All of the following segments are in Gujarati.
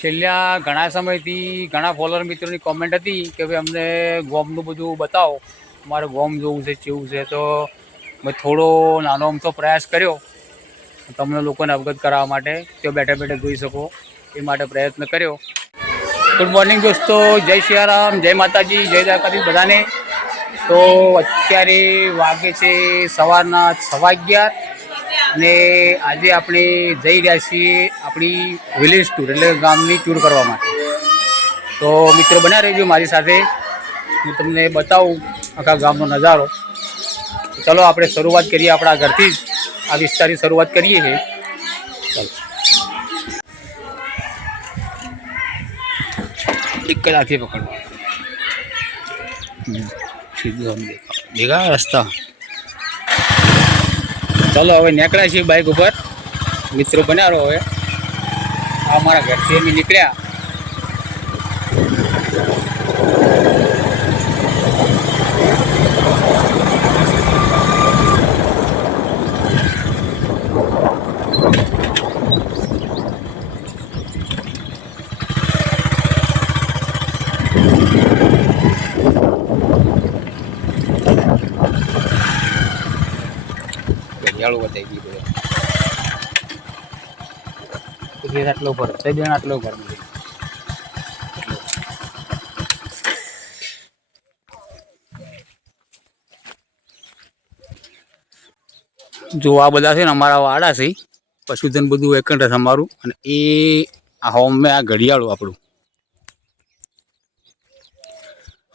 છેલ્લા ઘણા સમયથી ઘણા ફોલોઅર મિત્રોની કોમેન્ટ હતી કે ભાઈ અમને ગોમનું બધું બતાવો, અમારે ગોમ જોવું છે, કેવું છે. તો મેં થોડો નાનો અમથો પ્રયાસ કર્યો તમને લોકોને અવગત કરાવવા માટે, તેઓ બેઠા બેઠા જોઈ શકો એ માટે પ્રયત્ન કર્યો. ગુડ મોર્નિંગ દોસ્તો, જય સિયારામ, જય માતાજી, જય દ્વારકાધીશ બધાને. તો અત્યારે વાગે છે સવારના 11:15 અને આજે આપણે જઈ રહ્યા છીએ આપણી વિલેજ ટૂર એટલે ગામની ટૂર કરવા માટે. તો મિત્રો બન્યા રહેજો મારી સાથે, હું તમને બતાવું આખા ગામનો નજારો. ચલો આપણે શરૂઆત કરીએ આપણા ઘરથી જ, આ વિસ્તારની શરૂઆત કરીએ છીએ. ચાલો એક જ હાથે પકડો, સીધું ભેગા રસ્તા. ચાલો હવે નીકળ્યા છીએ બાઇક ઉપર, મિત્રો બન્યા રહો. હવે આ મારા ઘરથી અમે નીકળ્યા. ઘડિયાળું બતાવી દીધું આટલો ભર થઈ જાય, આટલો ભર. જો આ બધા છે ને અમારા વાડા છે, પશુધન બધું એકંઠ છે અમારું. અને એ આ હોમે આ ઘડિયાળું આપણું.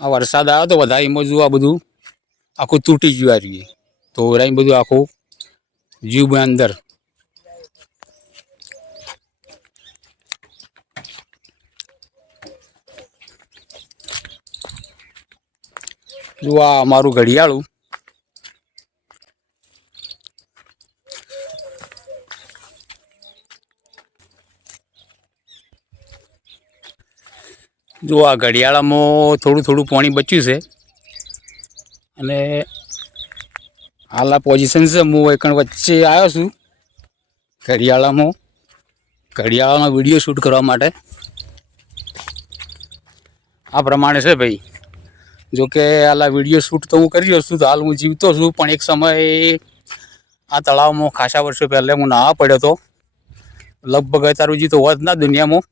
આ વરસાદ આવ્યો તો વધારે એમાં જો આ બધું આખું તૂટી ગયું. આ રહીએ તો રાઈ બધું આખું જીવ અંદર. જો આ અમારું ઘડિયાળું. જો આ ઘડિયાળામાં થોડું થોડું પાણી બચ્યું છે અને હાલ આ પોઝિશન છે. હું એક વચ્ચે આવ્યો છું ઘડિયાળાનો વિડીયો શૂટ કરવા માટે. આ પ્રમાણે છે ભાઈ. જોકે હાલ આ વિડીયો શૂટ તો હું કરી રહ્યો છું, તો હાલ હું જીવતો છું. પણ એક સમયે આ તળાવમાં ખાસા વર્ષો પહેલાં હું નાહવા પડ્યો હતો. લગભગ અત્યાર તો હોત ના દુનિયામાં.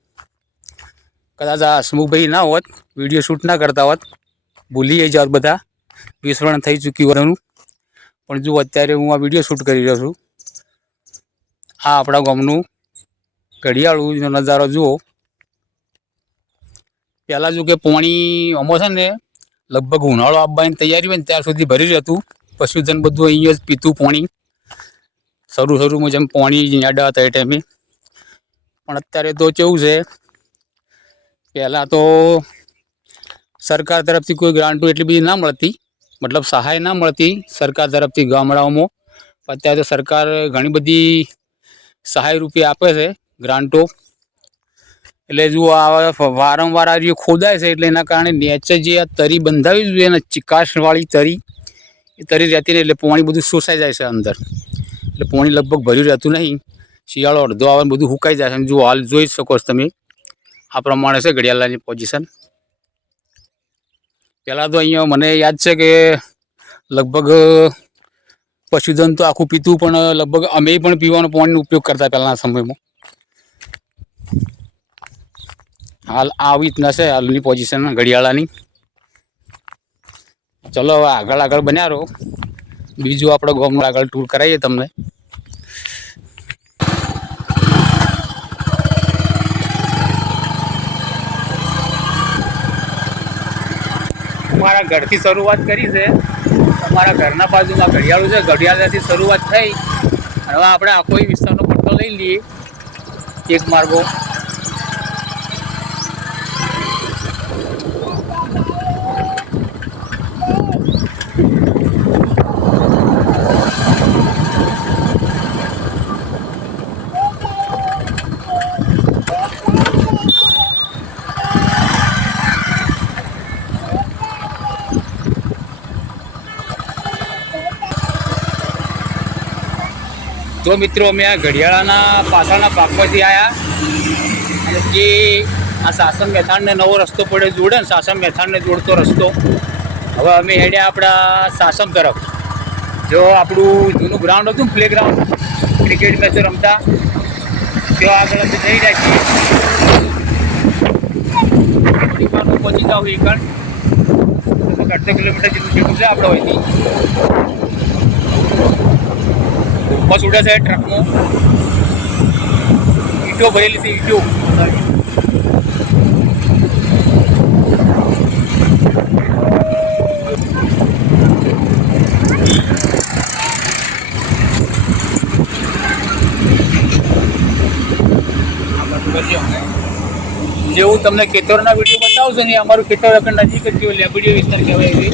કદાચ આ હસમુખભાઈ ના હોત, વિડીયો શૂટ ના કરતા હોત, ભૂલી જાત બધા, વિસ્મરણ થઈ ચૂક્યું હોવાનું. પણ જો અત્યારે હું આ વિડીયો શૂટ કરી રહ્યો છું. આ આપણા ગામનું ઘડિયાળુંનો નજારો જુઓ. પહેલાં જો કે પાણી અમો છે ને લગભગ ઉનાળો આવવાની તૈયારી હોય ને ત્યાર સુધી ભરી રહેતું. પશુધન બધું અહીંયા જ પીતું પાણી. શરૂમાં જેમ પાણી યાડા હતા એ ટાઈમે. પણ અત્યારે તો કેવું છે, પહેલાં તો સરકાર તરફથી કોઈ ગ્રાન્ટો એટલી બધી ના મળતી, મતલબ સહાય ના મળતી સરકાર તરફથી ગામડાઓમાં. અત્યારે તો સરકાર ઘણી બધી સહાય રૂપિયા આપે છે, ગ્રાન્ટો. એટલે જો આ વારંવાર આ જે ખોદાય છે એટલે એના કારણે નેચર જે આ તરી બંધાવી જોઈએ ને, ચિકાસવાળી તરી, એ તરી રહેતી નહીં એટલે પાણી બધું શોષાઈ જાય છે અંદર. એટલે પાણી લગભગ ભર્યું રહેતું નહીં. શિયાળો અડધો આવે બધું સુકાઈ જાય છે. જો હાલ જોઈ શકો છો તમે, આ પ્રમાણે છે ઘડિયાળાની પોઝિશન. પહેલાં તો અહીંયા મને યાદ છે કે લગભગ પશુધન તો આખું પીતું, પણ લગભગ અમે પણ પીવાનો પાણીનો ઉપયોગ કરતા પહેલાંના સમયમાં. હાલ આવી રીતના છે હાલની પોઝિશન ઘડિયાળાની. ચલો હવે આગળ બન્યા રહો, બીજું આપણે ગામમાં આગળ ટૂર કરાવીએ તમને. અમારા ઘરથી શરૂઆત કરી છે. અમારા ઘરના બાજુમાં ઘડિયાળું છે, ઘડિયાળાથી શરૂઆત થઈ. હવે આપણે આખો વિસ્તારનો પટ્ટો લઈ લઈએ એક માર્ગો. જો મિત્રો અમે આ ઘડિયાળાના પાછળના ભાગમાંથી આવ્યા અને જે આ સાસણ મેથાણને નવો રસ્તો પડે જોડે ને, સાસણ મેથાણને જોડતો રસ્તો. હવે અમે હેડ્યા આપણા સાસમ તરફ. જો આપણું જૂનું ગ્રાઉન્ડ હતું ને, પ્લે ગ્રાઉન્ડ ક્રિકેટ મેચો રમતા, ત્યાં આગળ અમે જઈ રહ્યા છીએ. પહોંચી જાવ એકણ 18 કિલોમીટર જેટલું છે આપણે અહીંથી. બસ ઉડે છે ટ્રકમાં, ઈંટો ભરેલી છે, ઈંટો. જેવું તમને ખેતરના વિડીયો બતાવશે ને, અમારું ખેતર નજીક જ જેવો લેબડીયો વિસ્તાર કહેવાય.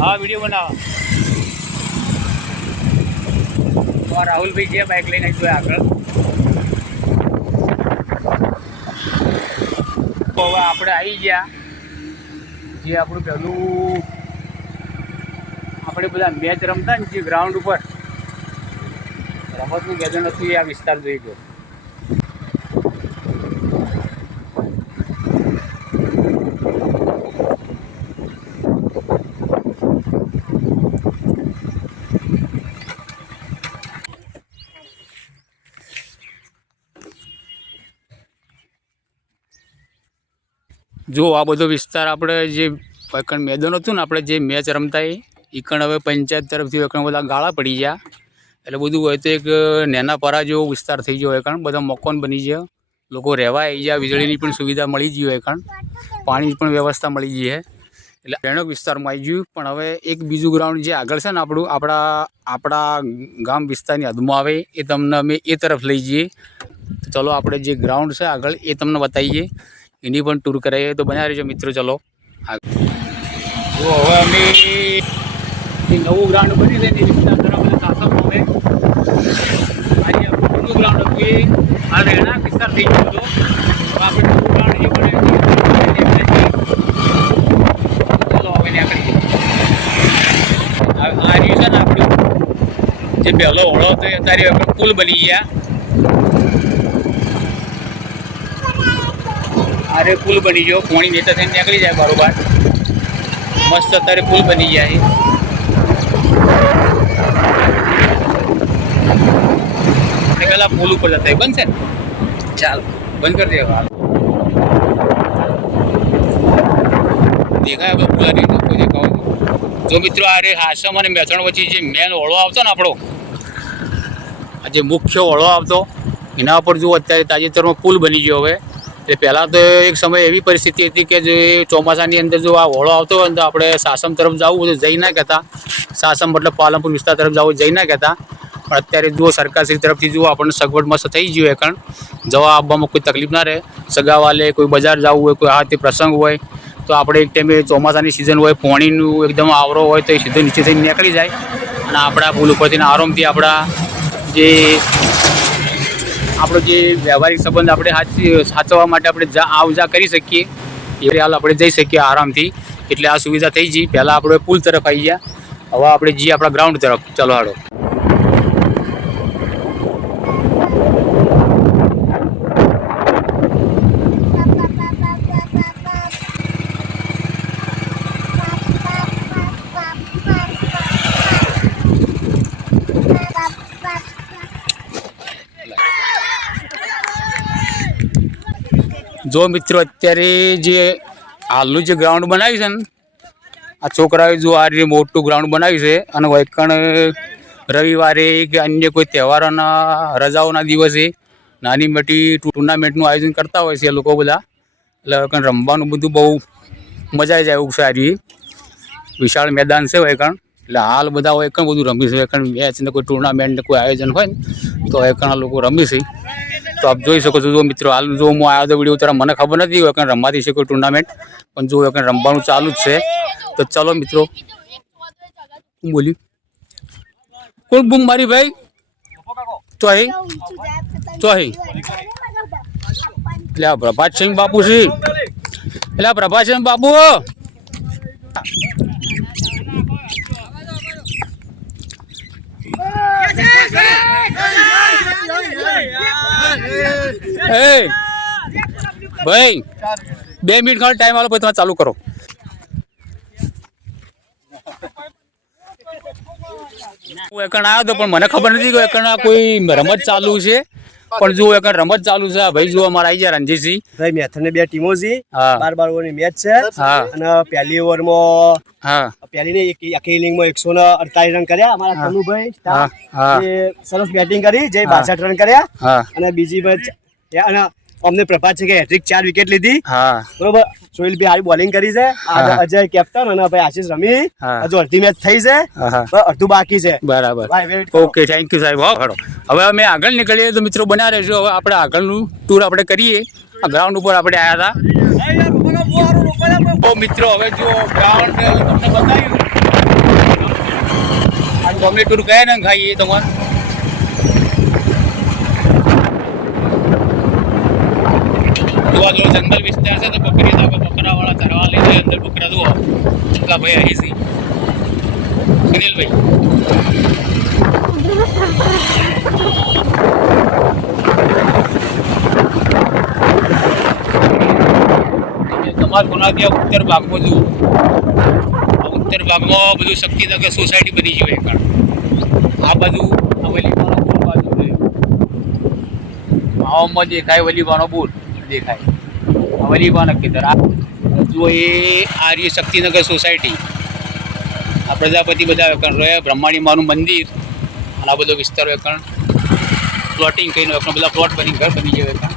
હા, વિડીયો બનાવો. રાહુલભાઈ છે બાઇક લઈને જોઈએ આગળ. તો હવે આપણે આવી ગયા જે આપણું પહેલું આપણે બધા મેચ રમતા ને જે ગ્રાઉન્ડ ઉપર રમતનું મેદાન હતું, એ આ વિસ્તાર જોઈ ગયો. જો આ બધો વિસ્તાર આપણે જે એકણ મેદાન હતું ને, આપણે જે મેચ રમતા એ એકણ હવે પંચાયત તરફથી એકણ બધા ગાળા પડી ગયા. એટલે બધું હોય તો એક નાના પરા જેવો વિસ્તાર થઈ ગયો. એકણ બધા મકાન બની ગયા, લોકો રહેવા આવી ગયા, વીજળીની પણ સુવિધા મળી ગઈ. એકણ પાણીની પણ વ્યવસ્થા મળી ગઈ છે. એટલે રહેણાંક વિસ્તારમાં આવી ગયું. પણ હવે એક બીજું ગ્રાઉન્ડ જે આગળ છે ને આપણું, આપણા ગામ વિસ્તારની હદમાં આવે, એ તમને અમે એ તરફ લઈ જઈએ. તો ચલો આપણે જે ગ્રાઉન્ડ છે આગળ એ તમને બતાવીએ, એની પણ ટૂર કરાવીએ. તો બન્યા રહેજો મિત્રો. ચલો હવે અમે જે નવું ગ્રાઉન્ડ બની છે એ વિસ્તાર તરફ સાસમ અમે આજે જૂનું ગ્રાઉન્ડ હતું એ આ રહેણાંક વિસ્તાર થઈ ગયો હતો. આપણે નવું ગ્રાઉન્ડ જે બને ચલો હવે નીકળી જઈએ. આ રહ્યું છે ને આપણું જે પહેલો હોળો હતો એ અત્યારે આપણે પુલ બની ગયા. અરે પુલ બની ગયો, પાણી નેતા થઈને નીકળી જાય બરોબર. મસ્ત અત્યારે પુલ બની ગયા છે. પેલા પુલ ઉપર જતા બનશે ને, ચાલ બંધ કરી દે. હાલ દેખાય હવે પુલાની કોઈ દેખાવ. જો મિત્રો આ રે હાસમ અને મેથણ વચ્ચે જે મેન હોળો આવતો ને આપણો, આ જે મુખ્ય હોળો આવતો, એના પર જો અત્યારે તાજેતરમાં પુલ બની ગયો. હવે એટલે પહેલાં તો એક સમય એવી પરિસ્થિતિ હતી કે જે ચોમાસાની અંદર જો આ હોળો આવતો હોય ને તો આપણે સાસમ તરફ જવું તો જઈ ના કહેતા. સાસમ મતલબ પાલનપુર વિસ્તાર તરફ જવું જઈ ના કહેતા. પણ અત્યારે જુઓ સરકારશ્રી તરફથી જુઓ આપણને સગવડ મસ્ત થઈ ગયું. એકણ જવા આવવામાં કોઈ તકલીફ ના રહે. સગાવાલે કોઈ બજાર જવું હોય, કોઈ હાથે પ્રસંગ હોય, તો આપણે એક ટાઈમે ચોમાસાની સિઝન હોય, પાણીનું એકદમ આવરો હોય, તો એ સીધો નીચે થઈને નીકળી જાય અને આપણા પુલ ઉપરથી આરામથી આપણા જે આપણો જે વ્યવહારિક સંબંધ આપણે સાચવવા માટે આપણે આવ જા કરી શકીએ. એ હાલ આપણે જઈ શકીએ આરામથી. એટલે આ સુવિધા થઈ ગઈ. પહેલાં આપણે પુલ તરફ આવી ગયા, હવે આપણે જઈએ આપણા ગ્રાઉન્ડ તરફ. ચલો હાડો. જો મિત્રો અત્યારે જે હાલનું જે ગ્રાઉન્ડ બનાવ્યું છે ને, આ છોકરાઓએ જો આ રીતે મોટું ગ્રાઉન્ડ બનાવ્યું છે. અને વૈકણ રવિવારે કે અન્ય કોઈ તહેવારોના રજાઓના દિવસે નાની મોટી ટુર્નામેન્ટનું આયોજન કરતા હોય છે એ લોકો બધા. એટલે વૈકણ રમવાનું બધું બહુ મજા આવી જાય એવું છે. સારી વિશાળ મેદાન છે વૈકણ. એટલે હાલ બધા વૈકણ બધું રમી છે. વૈકણ મેચ ને કોઈ ટુર્નામેન્ટ કોઈ આયોજન હોય ને તો વૈકણ લોકો રમી છે. તો આપ જોઈ શકો છો. જો મિત્રો હાલ જો હું આવ્યો તો વિડીયો તારા મને ખબર નથી હોય કે રમાતી છે કોઈ ટુર્નામેન્ટ, પણ જો કે રમવાનું ચાલુ જ છે. તો ચલો મિત્રો. હું બોલ્યું કોણ બૂમ મારી ભાઈ ચોહી ચોહી એટલે પ્રભાતસિંહ બાપુ છે. એટલે પ્રભાતસિંહ બાપુ એ ભાઈ 2 મિનિટ ખાલી ટાઈમ આલો પછી તમે ચાલુ કરો. હું એકણ આવ્યો હતો પણ મને ખબર નથી કે એકણ કોઈ રમત ચાલુ છે. પણ જો એકણ રમત ચાલુ છે ભાઈ, જો અમારા આવી ગયા રણજીતસિંહ ભાઈ મેથડની 2 ટીમો છે. 12 ઓવરની મેચ છે. અને પહેલી ઓવરમાં પહેલી ને આખી ઇનિંગમાં 148 રન કર્યા અમારા કનુભાઈ. સરસ બેટિંગ કરી, જે 62 રન કર્યા. અને બીજી મેચ અને અમને પ્રભાત છે કે હેટ્રિક 4 વિકેટ લીધી. બરોબર. સોહિલભાઈ હારી બોલિંગ કરી છે. અજય કેપ્ટન અને ભાઈ આશીષ રમી. હજુ અડધી મેચ થઈ છે, અડધું બાકી છે. બરાબર. ઓકે, થેન્ક યુ સાહેબ. હવે અમે આગળ નીકળીએ તો મિત્રો બના રહેજો. હવે આપણે આગળનું ટૂર આપણે કરીએ. આ ગ્રાઉન્ડ ઉપર આપણે આવ્યા હતા. તો મિત્રો હવે જો ગ્રાઉન્ડ તમને બતાવ્યું, અમે ટૂર ગયા ને ખાઈએ તમારે. જંગલ વિસ્તાર છે તો બકરી તો બકરા વાળા ચરવા લઈ જાય અંદર. બકરા જુઓ એટલા ભાઈ અહીં છે સુનિલભાઈ. તમારા ગુનાથી ઉત્તર ભાગમાં જુઓ. ઉત્તર ભાગમાં બધું શક્તિનગર સોસાયટી બની ગયું એકણ. આ બાજુ આ વલીવાનો બોલ બાજુ છે. આવામાં દેખાય વલીવાનો બોલ દેખાય. વલીવાના ખેતર જો એ આર્ય શક્તિનગર સોસાયટી, આ પ્રજાપતિ બધા એકણ રહે. બ્રહ્માણી માનું મંદિર અને આ બધો વિસ્તારો એકણ પ્લોટિંગ કરીને એકણ બધા પ્લોટ બની ઘર બની જાય એકણ.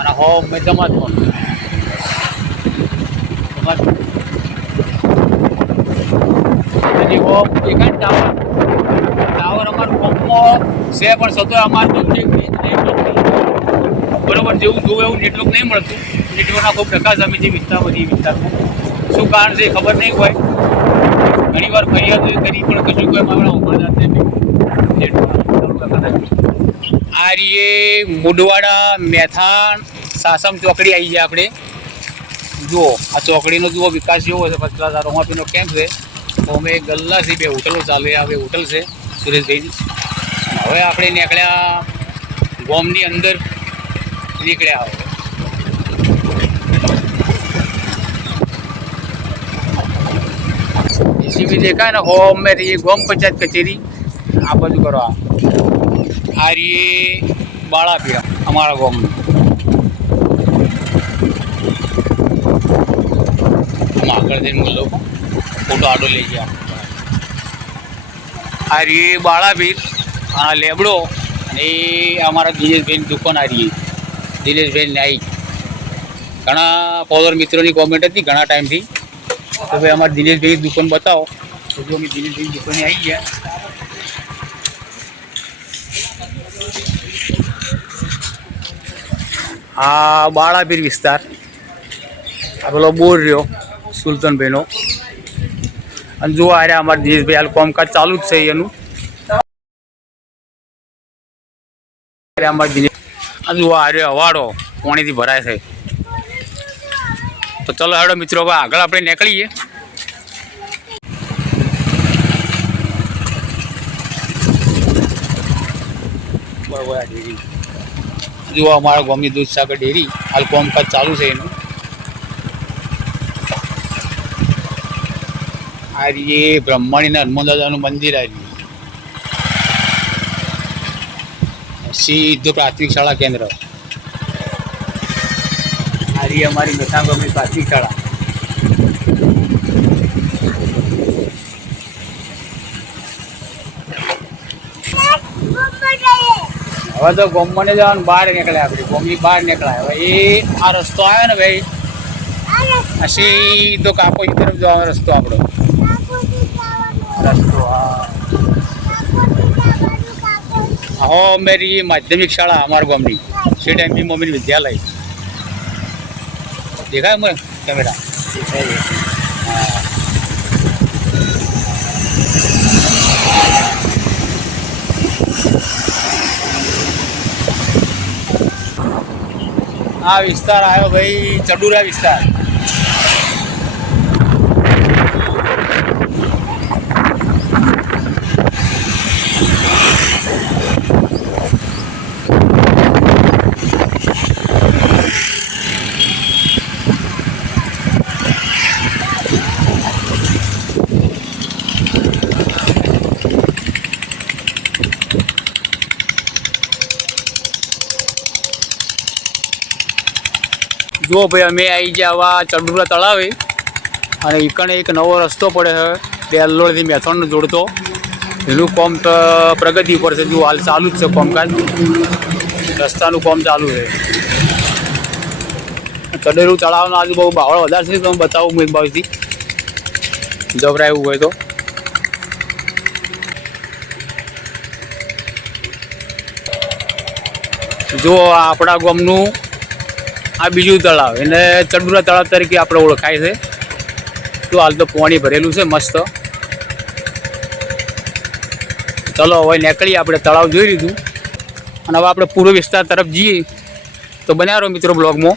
અને હો મેદામાં જ હજી હો એકણ ટાવર અમારું ગામમાં છે પણ છતાં અમારું બરોબર જેવું જોવું એવું નેટવર્ક નહીં મળતું. નેટવર્કના ખૂબ પ્રકાશ અમે જે વિસ્તારમાં શું કારણ છે ખબર નહીં હોય. ઘણી વાર ફરિયાદ કરી પણ કશું કોઈ મામલા ઉભા નથી નેટવર્ક. આ રીએ મુડવાડા, મેથાણ, સાસમ ચોકડી આવી જાય આપણે. જુઓ આ ચોકડીનો જુઓ વિકાસ જેવો છે. ફર્સ્ટ ક્લાસ આ રોમાપીનો કેમ્પ છે. તો અમે ગલ્લા છે, 2 હોટલો ચાલે. આ 2 હોટલ છે સુરેશભાઈની. હવે આપણે નીકળ્યા ગોમની અંદર નીકળ્યા. એસીબી દેખાય ને હો અમે રહીએ ગોમ પંચાયત કચેરી. આ બધું કરો. આ રહીએ બાળાપીડા અમારા ગામનું. આગળ જઈને લોકો ફોટો આડો લઈ ગયા. આ રહીએ બાળાપીર, આ લેબડો. અને એ અમારા દિનેશભાઈની દુકાન આ રહીએ. દિનેશભાઈને આવી ઘણા ફોલોઅર મિત્રોની કોમેન્ટ હતી ઘણા ટાઈમથી તો ભાઈ અમારે દિનેશભાઈની દુકાન બતાવો. તો જો અમે દિનેશભાઈની દુકાને આવી ગયા. આ બાળાપીર વિસ્તાર. આ પેલો બોર રહ્યો સુલતાનભાઈનો. અને જો આ રહ્યા અમારા દિનેશભાઈ હાલ કામકાજ ચાલુ જ છે એનું. અમારા દિનેશ હજુ આ હવાડો પાણીથી ભરાય છે. તો ચલો હેડો મિત્રો હવે આગળ આપણે નીકળીએ. બરોબર. આ ડેરી જુઓ અમારા ગામની દૂધસાગર ડેરી હાલ કામકાજ ચાલુ છે એનું. આ રીએ બ્રહ્માણીના હનુમાન દાદાનું મંદિર. આ રહ્યું સીધું પ્રાથમિક શાળા કેન્દ્ર. આ રહી અમારી મેથાણ ગામની પ્રાથમિક શાળા. હવે તો ગામમાં ને જવાનું બહાર નીકળ્યા. આપણે ગામની બહાર નીકળ્યા. હવે એ આ રસ્તો આવ્યો ને ભાઈ, આ સીધો કાપોજી તરફ જવાનો રસ્તો આપણો. રસ્તો હો મેરી માધ્યમિક શાળા અમારા ગામની સેટ એમપી મમ્મીની વિદ્યાલય દેખાય મને કેમેરા. આ વિસ્તાર આવ્યો ભાઈ ચડુરા વિસ્તાર. જુઓ ભાઈ, અમે આવી ગયા આવા ચંડુરા તળાવે અને એકણે એક નવો રસ્તો પડે છે બેલોડથી મેથોણનો જોડતો. એનું કામ તો પ્રગતિ ઉપર છે. જો હાલ ચાલુ જ છે કામકાજ, રસ્તાનું કામ ચાલુ છે. ચડેરું તળાવનો આજુ બહુ બાવળ વધારે છે, તમે બતાવું હું એક બાજુથી જબરા એવું હોય તો. જો આપણા ગામનું આ બીજું તળાવ, એને ચંડુરા તળાવ તરીકે આપણે ઓળખાય છે. તો હાલ તો પાણી ભરેલું છે મસ્ત. ચલો હવે નીકળીએ, આપણે તળાવ જોઈ લીધું અને હવે આપણે પૂર્વ વિસ્તાર તરફ જઈએ. તો બન્યા રહો મિત્રો બ્લોગમાં.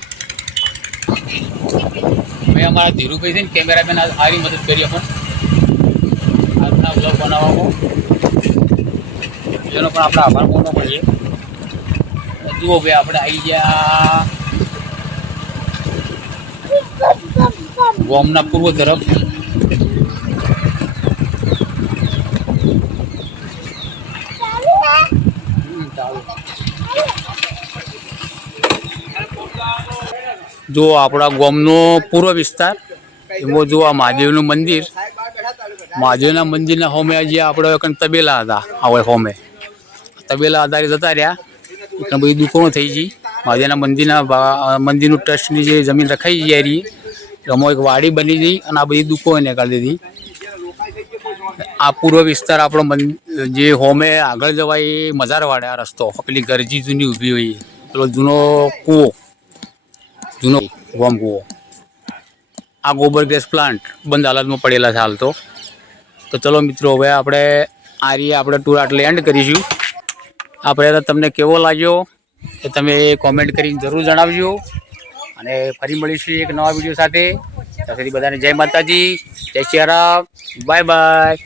ભાઈ અમારા ધીરુભાઈ છે ને કેમેરામેન, સારી મદદ કરી અમને આજના બ્લોગ બનાવવામાં, જેનો પણ આપણે આભાર માનવો પડે. જુઓ ભાઈ, આપણે આવી ગયા ગામના પૂર્વ તરફ. જો આપણા ગામનો પૂર્વ વિસ્તાર, એમાં જો આ મહાદેવનું મંદિર, મહાદેવના મંદિરના હોમે જે આપણે તબેલા હતા, હવે હોમે તબેલા આધારે જતા રહ્યા. એટલે બધી દુકાનો થઈ ગઈ. મહાદેવના મંદિરનું ટ્રસ્ટની જે જમીન રખાઈ ગઈ રહી, એમાં એક વાડી બની ગઈ અને આ બધી દુકાનો નીકાળી દીધી. આ પૂર્વ વિસ્તાર આપણો જે હોમે આગળ જવાય એ મજારવાડે આ રસ્તો, પેલી ગરજી જૂની ઊભી હોય, પેલો જૂનો કૂવો, જૂનો ગોમ કૂવો. આ ગોબર ગેસ પ્લાન્ટ બંધ હાલતમાં પડેલા છે હાલ તો. તો ચલો મિત્રો, હવે આપણે આ રીતે આપણે ટૂર આટલે એન્ડ કરીશું. આપણે તમને કેવો લાગ્યો એ તમે કોમેન્ટ કરીને જરૂર જણાવજો. અને ફરી મળીશું એક નવા વિડીયો સાથે. ત્યાં સુધી બધાને જય માતાજી, જય શ્રી રામ, બાય બાય.